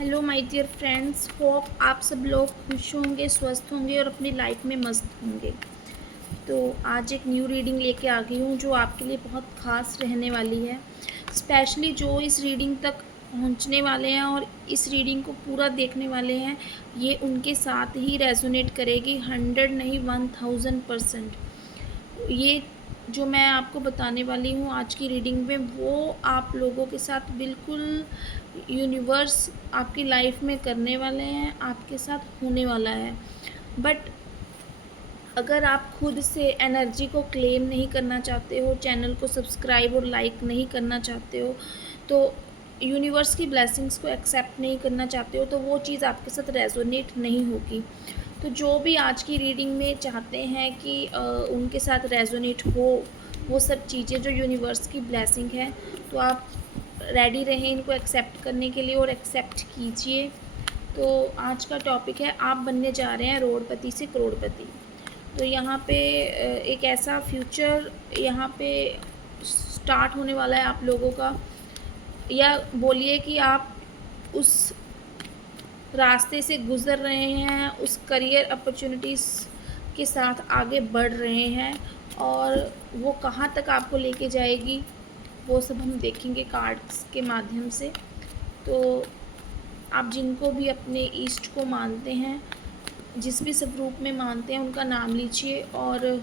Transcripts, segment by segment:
Hello my dear friends, hope आप सब लोग खुश होंगे, स्वस्थ होंगे और अपनी लाइफ में मस्त होंगे। तो आज एक न्यू रीडिंग लेके आ गई हूँ जो आपके लिए बहुत ख़ास रहने वाली है। स्पेशली जो इस रीडिंग तक पहुँचने वाले हैं और इस रीडिंग को पूरा देखने वाले हैं, ये उनके साथ ही रेजोनेट करेगी 100 नहीं 1000%। ये जो मैं आपको बताने वाली हूँ आज की रीडिंग में, वो आप लोगों के साथ बिल्कुल यूनिवर्स आपकी लाइफ में करने वाले हैं, आपके साथ होने वाला है। बट अगर आप खुद से एनर्जी को क्लेम नहीं करना चाहते हो, चैनल को सब्सक्राइब और लाइक नहीं करना चाहते हो, तो यूनिवर्स की ब्लेसिंग्स को एक्सेप्ट नहीं करना चाहते हो, तो वो चीज़ आपके साथ रेजोनेट नहीं होगी। तो जो भी आज की रीडिंग में चाहते हैं कि उनके साथ रेजोनेट हो वो सब चीज़ें जो यूनिवर्स की ब्लेसिंग है, तो आप रेडी रहें इनको एक्सेप्ट करने के लिए और एक्सेप्ट कीजिए। तो आज का टॉपिक है, आप बनने जा रहे हैं रोडपति से करोड़पति। तो यहाँ पे एक ऐसा फ्यूचर यहाँ पे स्टार्ट होने वाला है आप लोगों का, या बोलिए कि आप उस रास्ते से गुज़र रहे हैं, उस करियर अपॉर्चुनिटीज़ के साथ आगे बढ़ रहे हैं, और वो कहाँ तक आपको लेके जाएगी वो सब हम देखेंगे कार्ड्स के माध्यम से। तो आप जिनको भी अपने ईष्ट को मानते हैं, जिस भी स्वरूप में मानते हैं, उनका नाम लीजिए और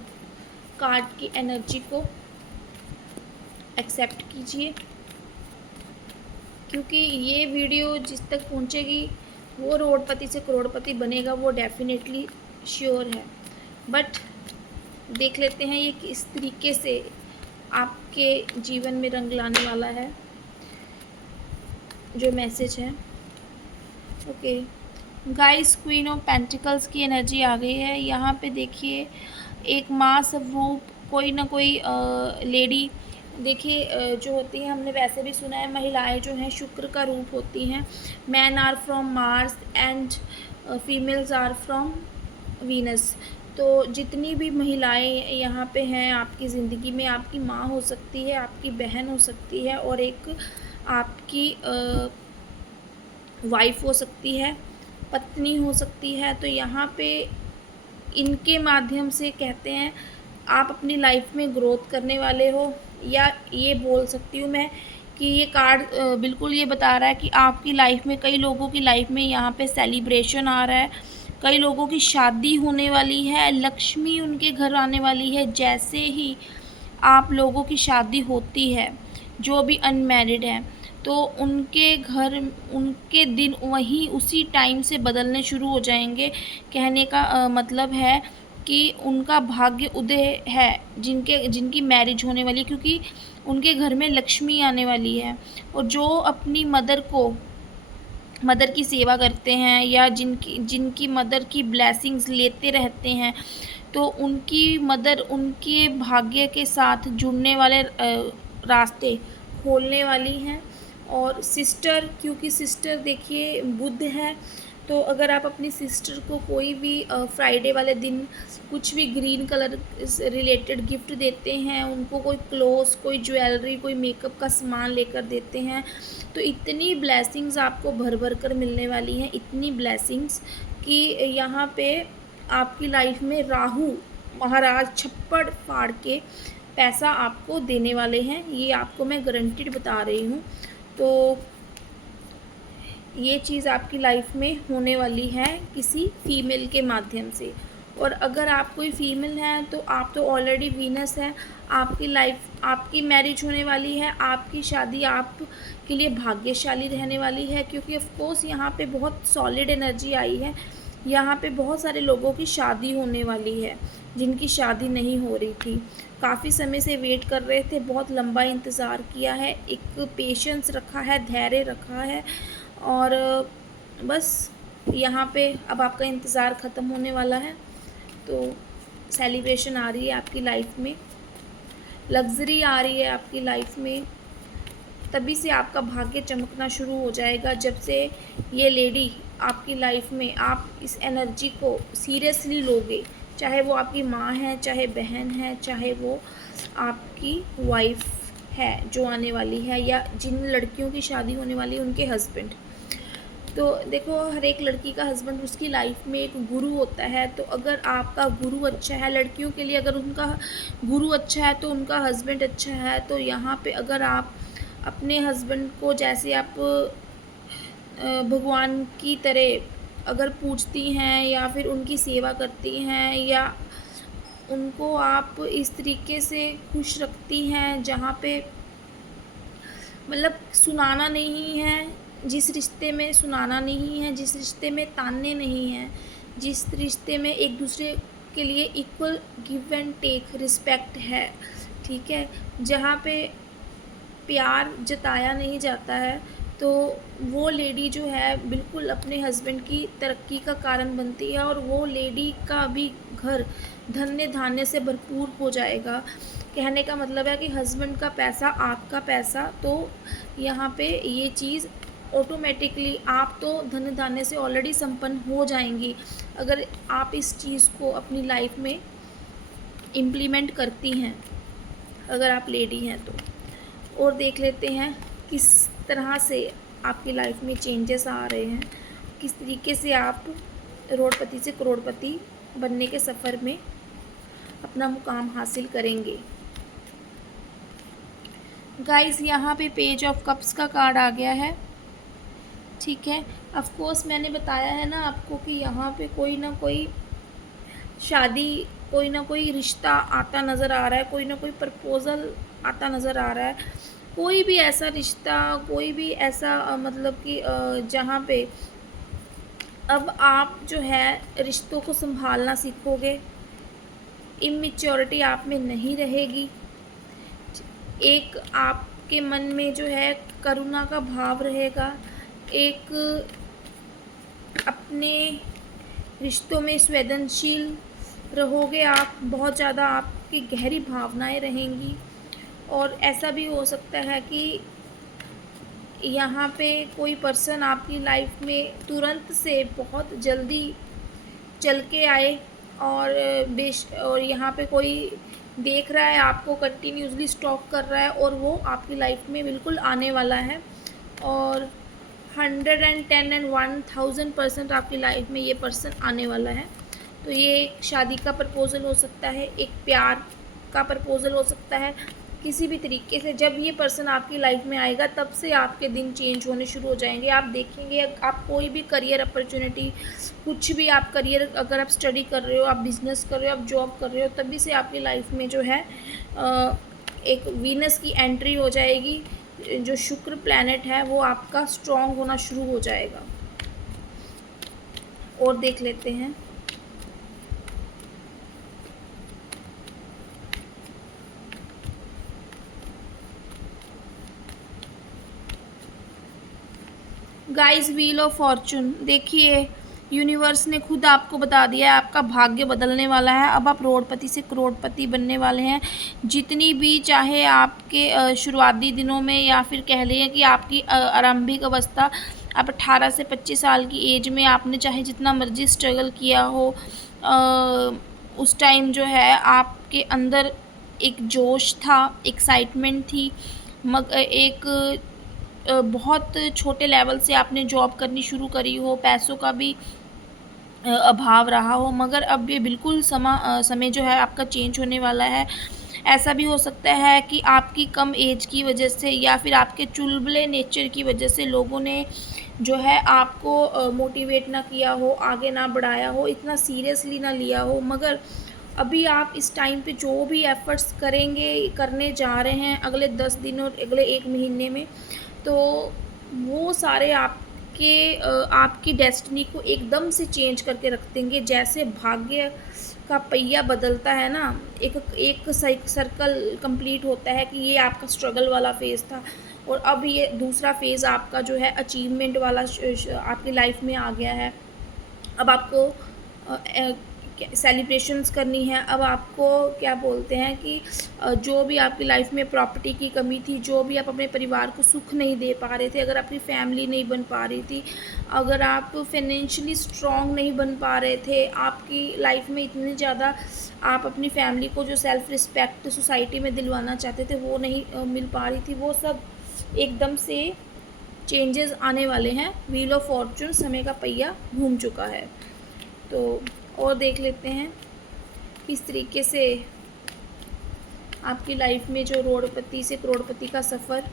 कार्ड की एनर्जी को एक्सेप्ट कीजिए, क्योंकि ये वीडियो जिस तक पहुंचेगी वो रोडपति से करोड़पति बनेगा, वो डेफिनेटली श्योर है। बट देख लेते हैं ये किस तरीके से आपके जीवन में रंग लाने वाला है जो मैसेज है। Okay guys, queen of pentacles की एनर्जी आ गई है। यहाँ पे देखिए एक माँ स्वरूप कोई ना कोई लेडी, देखिए जो होती है, हमने वैसे भी सुना है महिलाएं जो हैं शुक्र का रूप होती हैं। Man are from Mars and females are from Venus. तो जितनी भी महिलाएं यहाँ पे हैं आपकी ज़िंदगी में, आपकी माँ हो सकती है, आपकी बहन हो सकती है, और एक आपकी वाइफ हो सकती है, पत्नी हो सकती है। तो यहाँ पे इनके माध्यम से कहते हैं आप अपनी लाइफ में ग्रोथ करने वाले हो, या ये बोल सकती हूँ मैं कि ये कार्ड बिल्कुल ये बता रहा है कि आपकी लाइफ में, कई लोगों की लाइफ में यहाँ पे सेलिब्रेशन आ रहा है, कई लोगों की शादी होने वाली है, लक्ष्मी उनके घर आने वाली है। जैसे ही आप लोगों की शादी होती है, जो भी अनमैरिड हैं, तो उनके घर, उनके दिन वहीं उसी टाइम से बदलने शुरू हो जाएंगे। कहने का मतलब है कि उनका भाग्य उदय है, जिनकी मैरिज होने वाली है, क्योंकि उनके घर में लक्ष्मी आने वाली है। और जो अपनी मदर की सेवा करते हैं, या जिनकी मदर की ब्लेसिंग्स लेते रहते हैं, तो उनकी मदर उनके भाग्य के साथ जुड़ने वाले रास्ते खोलने वाली हैं। और सिस्टर, क्योंकि सिस्टर देखिए बुध है, तो अगर आप अपनी सिस्टर को कोई भी फ्राइडे वाले दिन कुछ भी ग्रीन कलर से रिलेटेड गिफ्ट देते हैं, उनको कोई क्लोथ्स, कोई ज्वेलरी, कोई मेकअप का सामान लेकर देते हैं, तो इतनी ब्लेसिंग्स आपको भर भर कर मिलने वाली हैं, इतनी ब्लेसिंग्स कि यहाँ पे आपकी लाइफ में राहु महाराज छप्पड़ फाड़ के पैसा आपको देने वाले हैं। ये आपको मैं गारंटीड बता रही हूँ। तो ये चीज़ आपकी लाइफ में होने वाली है किसी फीमेल के माध्यम से। और अगर आप कोई फीमेल हैं तो आप तो ऑलरेडी वीनस है, आपकी लाइफ, आपकी मैरिज होने वाली है, आपकी शादी आपके लिए भाग्यशाली रहने वाली है, क्योंकि ऑफ कोर्स यहाँ पे बहुत सॉलिड एनर्जी आई है। यहाँ पे बहुत सारे लोगों की शादी होने वाली है, जिनकी शादी नहीं हो रही थी, काफ़ी समय से वेट कर रहे थे, बहुत लंबा इंतज़ार किया है, एक पेशेंस रखा है, धैर्य रखा है, और बस यहाँ पे अब आपका इंतज़ार ख़त्म होने वाला है। तो सेलिब्रेशन आ रही है आपकी लाइफ में, लग्ज़री आ रही है आपकी लाइफ में, तभी से आपका भाग्य चमकना शुरू हो जाएगा जब से ये लेडी आपकी लाइफ में, आप इस एनर्जी को सीरियसली लोगे। चाहे वो आपकी माँ है, चाहे बहन है, चाहे वो आपकी वाइफ है जो आने वाली है, या जिन लड़कियों की शादी होने वाली है उनके हस्बैंड। तो देखो, हर एक लड़की का हस्बैंड उसकी लाइफ में एक गुरु होता है। तो अगर आपका गुरु अच्छा है, लड़कियों के लिए अगर उनका गुरु अच्छा है तो उनका हस्बैंड अच्छा है। तो यहाँ पे अगर आप अपने हस्बैंड को जैसे आप भगवान की तरह अगर पूजती हैं या फिर उनकी सेवा करती हैं, या उनको आप इस तरीके से खुश रखती हैं जहाँ पे मतलब सुनाना नहीं है, जिस रिश्ते में सुनाना नहीं है, जिस रिश्ते में ताने नहीं हैं, जिस रिश्ते में एक दूसरे के लिए equal give and take respect है, ठीक है, जहाँ पे प्यार जताया नहीं जाता है, तो वो लेडी जो है बिल्कुल अपने हस्बैंड की तरक्की का कारण बनती है, और वो लेडी का भी घर धन्य धान्य से भरपूर हो जाएगा। कहने का मतलब है कि हस्बैंड का पैसा आपका पैसा, तो यहाँ पे ये चीज़ ऑटोमेटिकली आप तो धन्य धान्य से ऑलरेडी संपन्न हो जाएंगी अगर आप इस चीज़ को अपनी लाइफ में इम्प्लीमेंट करती हैं, अगर आप लेडी हैं तो। और देख लेते हैं किस तरह से आपकी लाइफ में चेंजेस आ रहे हैं, किस तरीके से आप रोडपति से करोड़पति बनने के सफ़र में अपना मुकाम हासिल करेंगे। गाइस, यहाँ पे पेज ऑफ कप्स का कार्ड आ गया है, ठीक है। ऑफ कोर्स मैंने बताया है ना आपको कि यहाँ पे कोई ना कोई शादी, कोई ना कोई रिश्ता आता नज़र आ रहा है, कोई ना कोई प्रपोज़ल आता नज़र आ रहा है, कोई भी ऐसा रिश्ता, कोई भी ऐसा मतलब कि जहाँ पे अब आप जो है रिश्तों को संभालना सीखोगे, इमेच्योरिटी आप में नहीं रहेगी, एक आपके मन में जो है करुणा का भाव रहेगा, एक अपने रिश्तों में संवेदनशील रहोगे आप, बहुत ज़्यादा आपकी गहरी भावनाएं रहेंगी। और ऐसा भी हो सकता है कि यहाँ पे कोई पर्सन आपकी लाइफ में तुरंत से बहुत जल्दी चल के आए, और यहाँ पे कोई देख रहा है आपको, कंटिन्यूसली स्टॉक कर रहा है, और वो आपकी लाइफ में बिल्कुल आने वाला है, और 110 एंड 1000% आपकी लाइफ में ये पर्सन आने वाला है। तो ये एक शादी का प्रपोज़ल हो सकता है, एक प्यार का प्रपोज़ल हो सकता है, किसी भी तरीके से जब ये पर्सन आपकी लाइफ में आएगा तब से आपके दिन चेंज होने शुरू हो जाएंगे। आप देखेंगे, आप कोई भी करियर अपॉर्चुनिटी, कुछ भी आप करियर, अगर आप स्टडी कर रहे हो, आप बिज़नेस कर रहे हो, आप जॉब कर रहे हो, तभी से आपकी लाइफ में जो है एक वीनस की एंट्री हो जाएगी, जो शुक्र प्लैनेट है वो आपका स्ट्रॉन्ग होना शुरू हो जाएगा। और देख लेते हैं, गाइस व्हील ऑफ फॉर्चून, देखिए यूनिवर्स ने खुद आपको बता दिया है आपका भाग्य बदलने वाला है। अब आप रोडपति से करोड़पति बनने वाले हैं। जितनी भी चाहे आपके शुरुआती दिनों में, या फिर कह लें कि आपकी आरंभिक अवस्था, आप 18 से 25 साल की एज में आपने चाहे जितना मर्जी स्ट्रगल किया हो, उस टाइम जो है आपके अंदर एक जोश था, एक्साइटमेंट थी, एक बहुत छोटे लेवल से आपने जॉब करनी शुरू करी हो, पैसों का भी अभाव रहा हो, मगर अब ये बिल्कुल समय जो है आपका चेंज होने वाला है। ऐसा भी हो सकता है कि आपकी कम एज की वजह से, या फिर आपके चुलबुले नेचर की वजह से लोगों ने जो है आपको मोटिवेट ना किया हो, आगे ना बढ़ाया हो, इतना सीरियसली ना लिया हो, मगर अभी आप इस टाइम पे जो भी एफ़र्ट्स करेंगे, करने जा रहे हैं अगले 10 दिन और अगले 1 महीने में, तो वो सारे आपकी डेस्टिनी को एकदम से चेंज करके रख देंगे। जैसे भाग्य का पहिया बदलता है ना, एक सर्कल कंप्लीट होता है कि ये आपका स्ट्रगल वाला फ़ेज़ था, और अब ये दूसरा फ़ेज़ आपका जो है अचीवमेंट वाला आपकी लाइफ में आ गया है। अब आपको सेलिब्रेशंस करनी है। अब आपको क्या बोलते हैं कि जो भी आपकी लाइफ में प्रॉपर्टी की कमी थी, जो भी आप अपने परिवार को सुख नहीं दे पा रहे थे, अगर आपकी फैमिली नहीं बन पा रही थी, अगर आप फाइनेंशियली स्ट्रॉन्ग नहीं बन पा रहे थे, आपकी लाइफ में इतनी ज़्यादा आप अपनी फैमिली को जो सेल्फ़ रिस्पेक्ट सोसाइटी में दिलवाना चाहते थे वो नहीं मिल पा रही थी, वो सब एकदम से चेंजेस आने वाले हैं। व्हील ऑफ फॉर्चून, समय का पहिया घूम चुका है। तो और देख लेते हैं किस तरीके से आपकी लाइफ में जो रोडपति से करोड़पति का सफ़र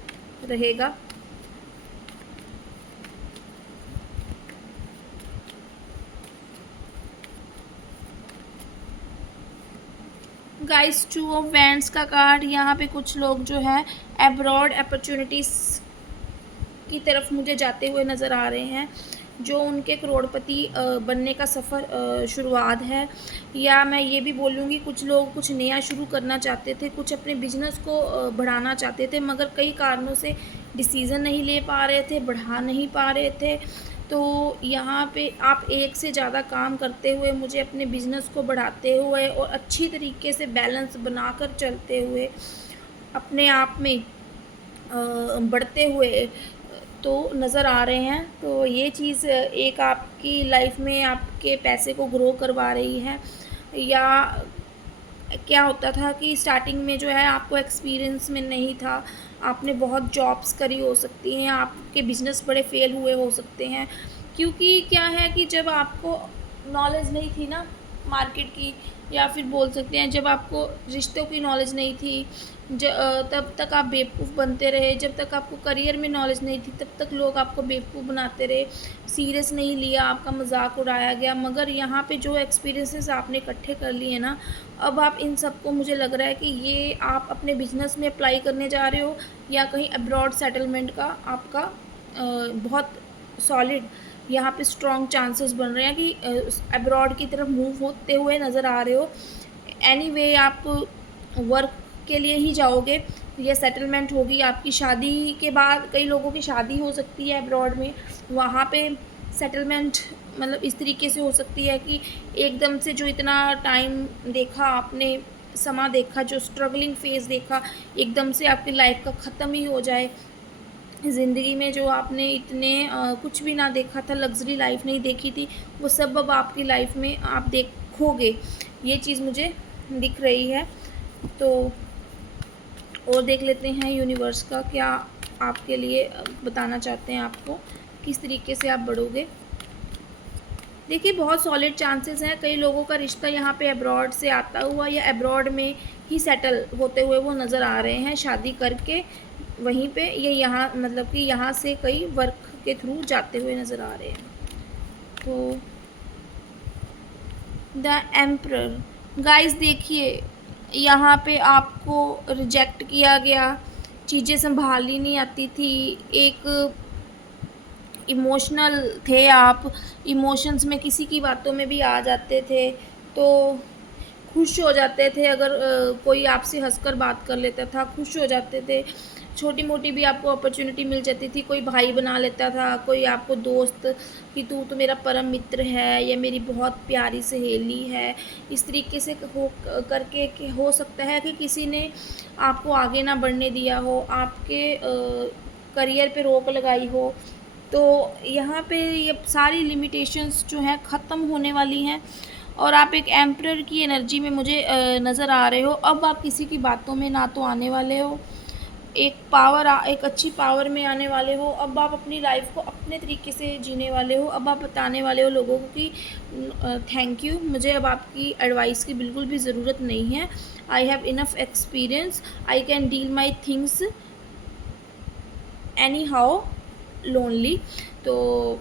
रहेगा। गाइस, 2 ऑफ वैंड्स का कार्ड, यहाँ पे कुछ लोग जो है अब्रॉड अपॉर्चुनिटीज़ की तरफ मुझे जाते हुए नज़र आ रहे हैं, जो उनके करोड़पति बनने का सफ़र शुरुआत है। या मैं ये भी बोलूँगी कुछ लोग कुछ नया शुरू करना चाहते थे, कुछ अपने बिजनेस को बढ़ाना चाहते थे, मगर कई कारणों से डिसीज़न नहीं ले पा रहे थे, बढ़ा नहीं पा रहे थे। तो यहाँ पे आप एक से ज़्यादा काम करते हुए मुझे अपने बिज़नेस को बढ़ाते हुए और अच्छी तरीके से बैलेंस बनाकर चलते हुए अपने आप में बढ़ते हुए तो नज़र आ रहे हैं। तो ये चीज़ एक आपकी लाइफ में आपके पैसे को ग्रो करवा रही है। या क्या होता था कि स्टार्टिंग में जो है आपको एक्सपीरियंस में नहीं था, आपने बहुत जॉब्स करी हो सकती हैं, आपके बिज़नेस बड़े फेल हुए हो सकते हैं, क्योंकि क्या है कि जब आपको नॉलेज नहीं थी ना मार्केट की, या फिर बोल सकते हैं जब आपको रिश्तों की नॉलेज नहीं थी, तब तक आप बेवकूफ़ बनते रहे। जब तक आपको करियर में नॉलेज नहीं थी तब तक लोग आपको बेवकूफ़ बनाते रहे, सीरियस नहीं लिया, आपका मजाक उड़ाया गया। मगर यहाँ पे जो एक्सपीरियंसेस आपने इकट्ठे कर लिए ना, अब आप इन सब को, मुझे लग रहा है कि ये आप अपने बिजनेस में अप्लाई करने जा रहे हो, या कहीं अब्रॉड सेटलमेंट का आपका बहुत सॉलिड यहाँ पे स्ट्रॉन्ग चांसेस बन रहे हैं कि अब्रॉड की तरफ मूव होते हुए नज़र आ रहे हो। एनीवे आप वर्क के लिए ही जाओगे, या सेटलमेंट होगी आपकी शादी के बाद। कई लोगों की शादी हो सकती है अब्रॉड में, वहाँ पे सेटलमेंट मतलब इस तरीके से हो सकती है कि एकदम से जो इतना टाइम देखा आपने, समा देखा, जो स्ट्रगलिंग फेज़ देखा, एकदम से आपकी लाइफ का ख़त्म ही हो जाए। ज़िंदगी में जो आपने इतने कुछ भी ना देखा था, लग्ज़री लाइफ नहीं देखी थी, वो सब अब आपकी लाइफ में आप देखोगे। ये चीज़ मुझे दिख रही है। तो और देख लेते हैं यूनिवर्स का क्या आपके लिए बताना चाहते हैं, आपको किस तरीके से आप बढ़ोगे। देखिए, बहुत सॉलिड चांसेस हैं। कई लोगों का रिश्ता यहाँ पे अब्रॉड से आता हुआ या अब्रॉड में ही सेटल होते हुए वो नज़र आ रहे हैं, शादी करके वहीं पे, ये यहाँ मतलब कि यहाँ से कई वर्क के थ्रू जाते हुए नज़र आ रहे हैं। तो द एम्परर, गाइस देखिए, यहाँ पे आपको रिजेक्ट किया गया, चीज़ें संभालनी नहीं आती थी, एक इमोशनल थे आप, इमोशंस में किसी की बातों में भी आ जाते थे, तो खुश हो जाते थे अगर कोई आपसे हंसकर बात कर लेता था, खुश हो जाते थे। छोटी मोटी भी आपको अपॉर्चुनिटी मिल जाती थी, कोई भाई बना लेता था, कोई आपको दोस्त कि तू तो मेरा परम मित्र है, या मेरी बहुत प्यारी सहेली है। इस तरीके से हो करके कि हो सकता है कि किसी ने आपको आगे ना बढ़ने दिया हो, आपके करियर पे रोक लगाई हो। तो यहाँ पे ये सारी लिमिटेशंस जो हैं ख़त्म होने वाली हैं, और आप एक एम्परर की एनर्जी में मुझे नज़र आ रहे हो। अब आप किसी की बातों में ना तो आने वाले हो, एक अच्छी पावर में आने वाले हो। अब आप अपनी लाइफ को अपने तरीके से जीने वाले हो। अब आप बताने वाले हो लोगों को कि थैंक यू, मुझे अब आपकी एडवाइस की बिल्कुल भी ज़रूरत नहीं है। I have enough experience, I can deal my things any how lonely. तो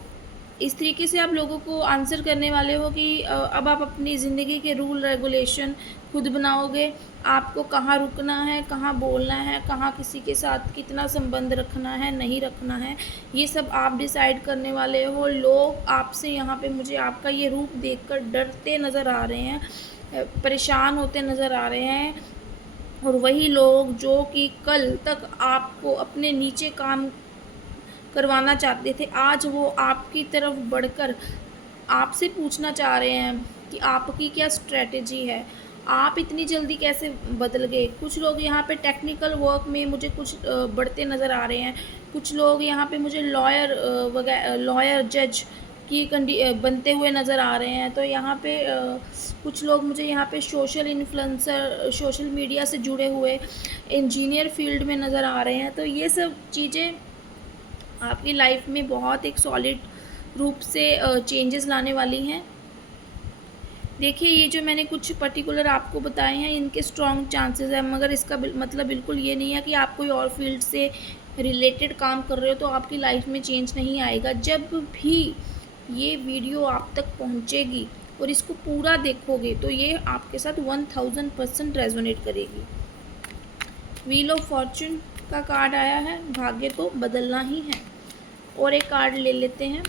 इस तरीके से आप लोगों को आंसर करने वाले हो कि अब आप अपनी ज़िंदगी के रूल रेगुलेशन खुद बनाओगे। आपको कहाँ रुकना है, कहाँ बोलना है, कहाँ किसी के साथ कितना संबंध रखना है, नहीं रखना है, ये सब आप डिसाइड करने वाले हो। लोग आपसे यहाँ पे मुझे आपका ये रूप देखकर डरते नज़र आ रहे हैं, परेशान होते नज़र आ रहे हैं। और वही लोग जो कि कल तक आपको अपने नीचे काम करवाना चाहते थे, आज वो आपकी तरफ बढ़कर आपसे पूछना चाह रहे हैं कि आपकी क्या स्ट्रैटेजी है, आप इतनी जल्दी कैसे बदल गए। कुछ लोग यहाँ पे टेक्निकल वर्क में मुझे कुछ बढ़ते नज़र आ रहे हैं, कुछ लोग यहाँ पे मुझे लॉयर जज की बनते हुए नज़र आ रहे हैं। तो यहाँ पे कुछ लोग मुझे यहाँ पे सोशल इन्फ्लुएंसर, सोशल मीडिया से जुड़े हुए इंजीनियर फील्ड में नज़र आ रहे हैं। तो ये सब चीज़ें आपकी लाइफ में बहुत एक सॉलिड रूप से चेंजेस लाने वाली हैं। देखिए, ये जो मैंने कुछ पर्टिकुलर आपको बताए हैं, इनके स्ट्रॉन्ग चांसेस हैं, मगर इसका मतलब बिल्कुल ये नहीं है कि आप कोई और फील्ड से रिलेटेड काम कर रहे हो तो आपकी लाइफ में चेंज नहीं आएगा। जब भी ये वीडियो आप तक पहुंचेगी और इसको पूरा देखोगे तो ये आपके साथ 1000% रेजोनेट करेगी। व्हील ऑफ फॉर्चून का कार्ड आया है, भाग्य को बदलना ही है। और एक कार्ड ले लेते हैं,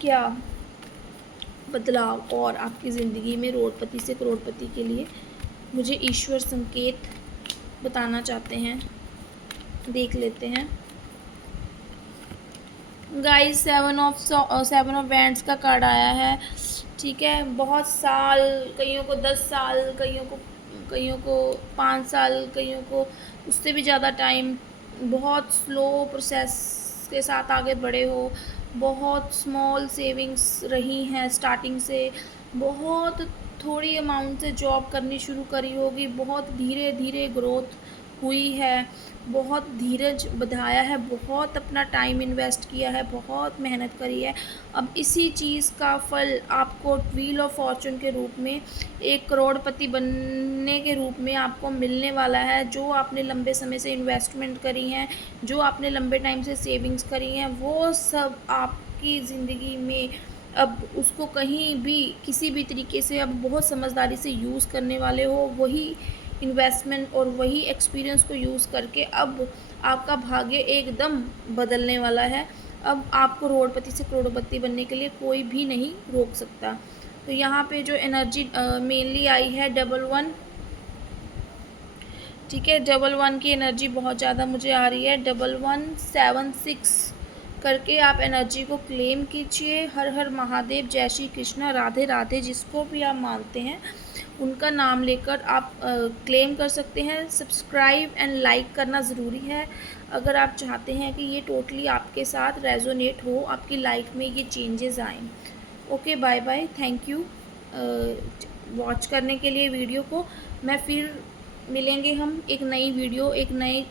क्या बदलाव और आपकी ज़िंदगी में रोडपति से करोड़पति के लिए मुझे ईश्वर संकेत बताना चाहते हैं, देख लेते हैं। गाइस, सेवन ऑफ वैंड्स का कार्ड आया है। ठीक है, बहुत साल, कईयों को 10 साल, कईयों को 5 साल, कईयों को उससे भी ज़्यादा टाइम, बहुत स्लो प्रोसेस के साथ आगे बढ़े हो, बहुत स्मॉल सेविंग्स रही हैं स्टार्टिंग से, बहुत थोड़ी अमाउंट से जॉब करनी शुरू करी होगी, बहुत धीरे धीरे ग्रोथ हुई है, बहुत धीरज बधाया है, बहुत अपना टाइम इन्वेस्ट किया है, बहुत मेहनत करी है। अब इसी चीज़ का फल आपको व्हील ऑफ फॉर्चून के रूप में, एक करोड़पति बनने के रूप में आपको मिलने वाला है। जो आपने लंबे समय से इन्वेस्टमेंट करी हैं, जो आपने लंबे टाइम से सेविंग्स करी हैं, वो सब आपकी ज़िंदगी में अब उसको कहीं भी किसी भी तरीके से अब बहुत समझदारी से यूज़ करने वाले हो। वही इन्वेस्टमेंट और वही एक्सपीरियंस को यूज़ करके अब आपका भाग्य एकदम बदलने वाला है। अब आपको करोड़पति से करोड़पति बनने के लिए कोई भी नहीं रोक सकता। तो यहाँ पे जो एनर्जी मेनली आई है डबल वन, ठीक है, डबल वन की एनर्जी बहुत ज़्यादा मुझे आ रही है। 1176 करके आप एनर्जी को क्लेम कीजिए। हर हर महादेव, जय श्री कृष्णा, राधे राधे, जिसको भी आप मानते हैं उनका नाम लेकर आप क्लेम कर सकते हैं। सब्सक्राइब एंड लाइक करना ज़रूरी है अगर आप चाहते हैं कि ये टोटली आपके साथ रेजोनेट हो, आपकी लाइफ में ये चेंजेस आएँ। Okay, bye bye, thank you watch करने के लिए वीडियो को। मैं फिर मिलेंगे हम एक नई वीडियो, एक नए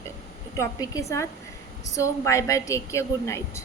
टॉपिक के साथ। So bye bye, take care, good night.